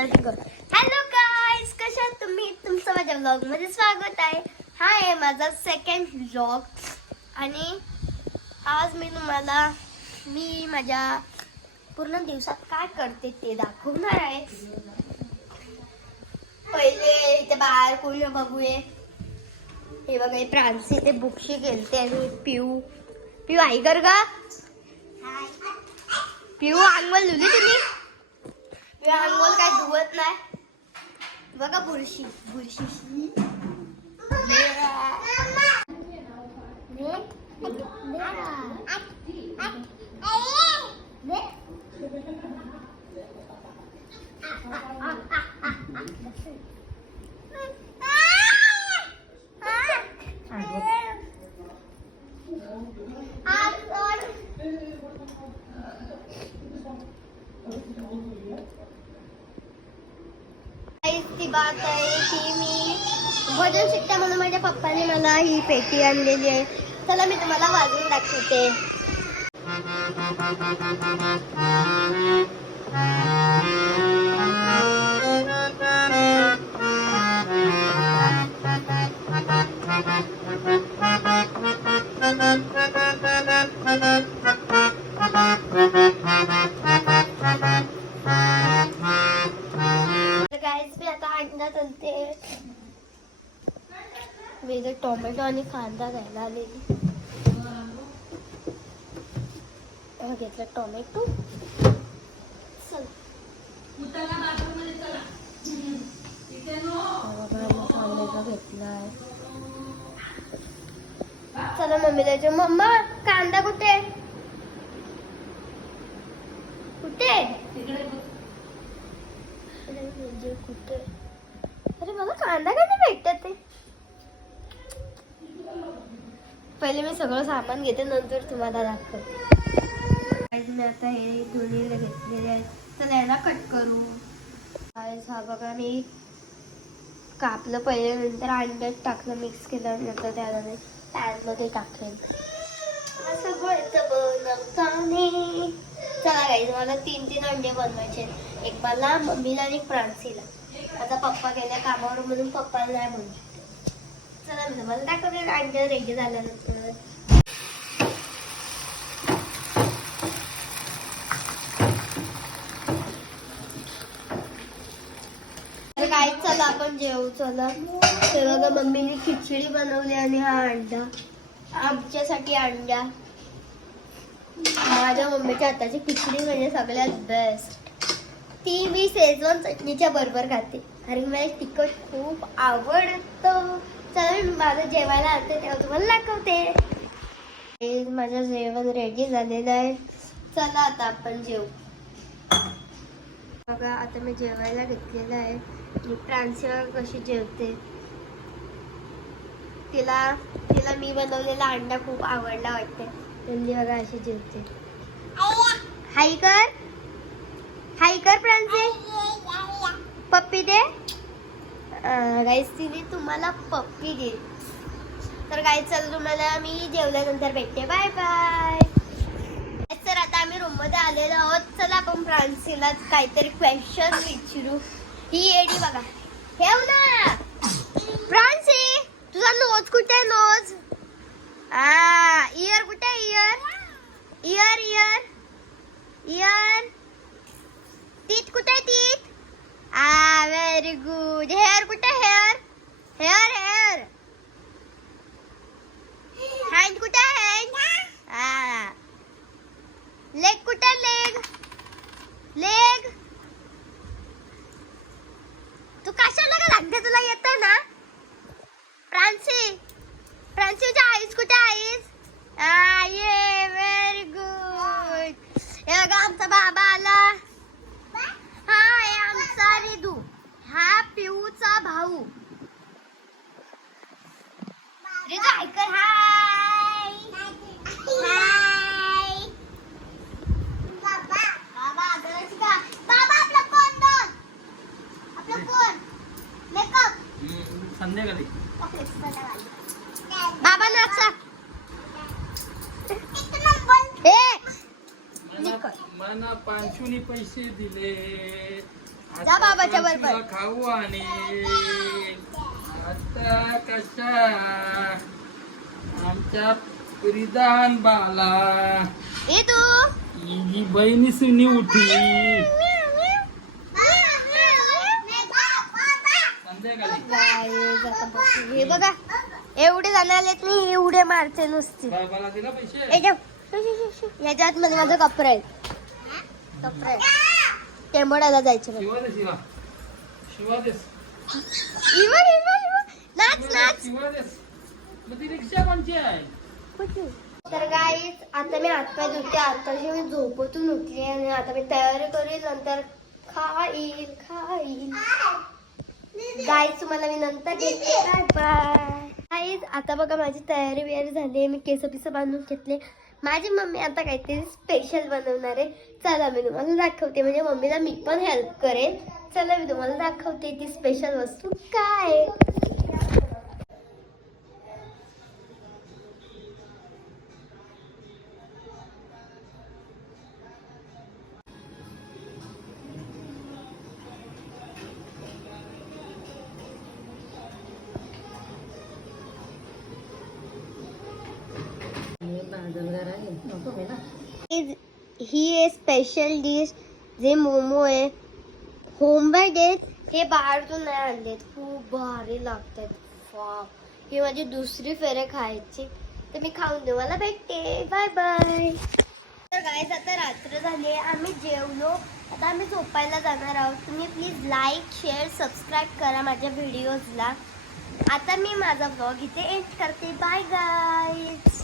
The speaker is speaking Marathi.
हॅलो गाईज, कशा आहात तुम्ही? तुमचं माझ्या व्लॉग मध्ये स्वागत आहे. हा आहे माझा सेकंड व्लॉग आणि आज मी माझ्या पूर्ण दिवसात काय करते ते दाखवणार आहे. पहिले इथे बाहेर कोणी बघूये. हे बघा, हे प्रांसी ते बुकशी गेलते आणि पिऊ आई कर गा. पिऊ अंघोळ धुली तुम्ही? पिऊ अंघोळ काय धुवत नाही बघा. बुरशी ती बात आहे की मी भजन शिकते म्हणून माझ्या पप्पाने मला ही पेटी आणलेली आहे. चला मी तुम्हाला वाजवून दाखवते. मी इथे टोमॅटो आणि कांदा घ्यायला आलेली. घेतला टोमॅटो. कांदा घेतलाय. चला मम्मी द्यायचे. मम्मा कांदा कुठे कुठे कुठे? अरे मला कांदा काय भेटत ते. पहिले मी सगळं सामान घेते, नंतर तुम्हाला दाखवते. मी आता हे दोन्हीला घेतलेले आहे. तर याला कट करू. हा बघा, मी कापलं पहिले, नंतर अंड्यात टाकलं, मिक्स केलं, नंतर त्याला मी पॅनमध्ये टाकेल. सगळं बनवताने चला गाईज, मला 3 अंडे बनवायचे. एक मला, मम्मीला आणि प्रांसीला. आता पप्पा गेल्या कामावर म्हणून पप्पाला नाही म्हणून. चला मी तुम्हाला दाखवते अंडे रेडी झाल्यानंतर. काय चला आपण जेवू. चला ते बघा, मम्मीने खिचडी बनवली आणि हा अंडा आमच्यासाठी. अंडा माझ्या मम्मीच्या हाताची खिचडी म्हणजे सगळ्यात बेस्ट. ती मी शेजवान चटणीच्या बरोबर खाते, कारण मला तिखट खूप आवडतं. चला माझं जेवायला आणते तेव्हा तुम्हाला दाखवते. माझं जेवण रेडी झालेलं आहे. चला आता आपण जेवू. बघा, आता मी जेवायला घेतलेलं आहे. मी प्रांसीला कशी जेवते. तिला मी बनवलेला अंडा खूप आवडला वाटते. त्यांनी बघा अशी जेवते. हाय कर प्रांसी. पप्पी दे. गाईस, तिने तुम्हाला पप्पी दे. तर गाईस चल, तुम्हाला मी जेवल्यानंतर भेटते. Bye bye. तर आता आम्ही रूम मध्ये आलेलो आहोत. चला आपण प्रांसीला काहीतरी क्वेश्चन विचारू. ही एडी बघा, ठेव ना. प्रांसी, तुझा नोज कुठे आहे? नोज. इयर कुठे आहे? इयर. टीथ कुठे आहे? टीथ. Very good. हेअर कुठे? हेअर. हँड कुठे? हँड. लेग कुठे? लेग. तू कशाला लागते? तुला येतं ना? प्रांसीच्या आईज कुठे? आईज. ये व्हेरी गुड. हे बघा, आमचा बाबा आला. हा आहे आमचा रिदू. हा पिऊचा भाऊ. रिदू ऐकर. हाय. बाबा आदराची का? बाबा आपला फोन मेकअप संध्याकाळी. बाबा नाचा. मला पांचूनी पैसे दिले. जा बाबाच्या बरोबर. तुला खाऊ आणि आता कशा आमच्या परिधान बाला ए तू ही बहिणी सुनी उठी संध्याकाळी Guys, आता बघू. हे बघा एवढे जाणार आलेत नाही, हे उड्या मारते नुसती. बाबाला दिला पैसे ए ठेव. याच्यात मध्ये माझं कपडे आहेत. कपडे टेंबोड्याला जायचं नाही. शिवा दे शिवा शिवा देस इवन इवन इवन. नाच नाच. शिवा देस मग ती रिक्षा कोणची आहे तर गाईज आता मी हातपाय धुते. आताशी मी झोपेतून उठली आणि आता मी तयारी करेल, नंतर खाईल. गाईज तुम्हाला मी नंतर भेटते. Bye bye. गाईज आता बघा माझी तयारी बियारी झाली आहे. मी केस पिस बांधून घेतले. माझी मम्मी आता काहीतरी स्पेशल बनवणार आहे. चला मी तुम्हाला दाखवते, म्हणजे मम्मीला मी पण हेल्प करेन. चला मी तुम्हाला दाखवते ती स्पेशल वस्तू काय आहे. ही आहे स्पेशल डिश जे मोमो आहे. होममेड आहेत, हे बाहेरून नाही आणलेत. खूप भारी लागतात. वाव, ही माझी दुसरी फेरे खायची. तर मी खाऊन तुम्हाला भेटते. Bye bye. तर गाईज आता रात्र झाली आहे, आम्ही जेवलो. आता आम्ही झोपायला जाणार आहोत. तुम्ही प्लीज लाईक शेअर सबस्क्राईब करा माझ्या व्हिडिओजला. आता मी माझा ब्लॉग इथे एंड करते. Bye guys.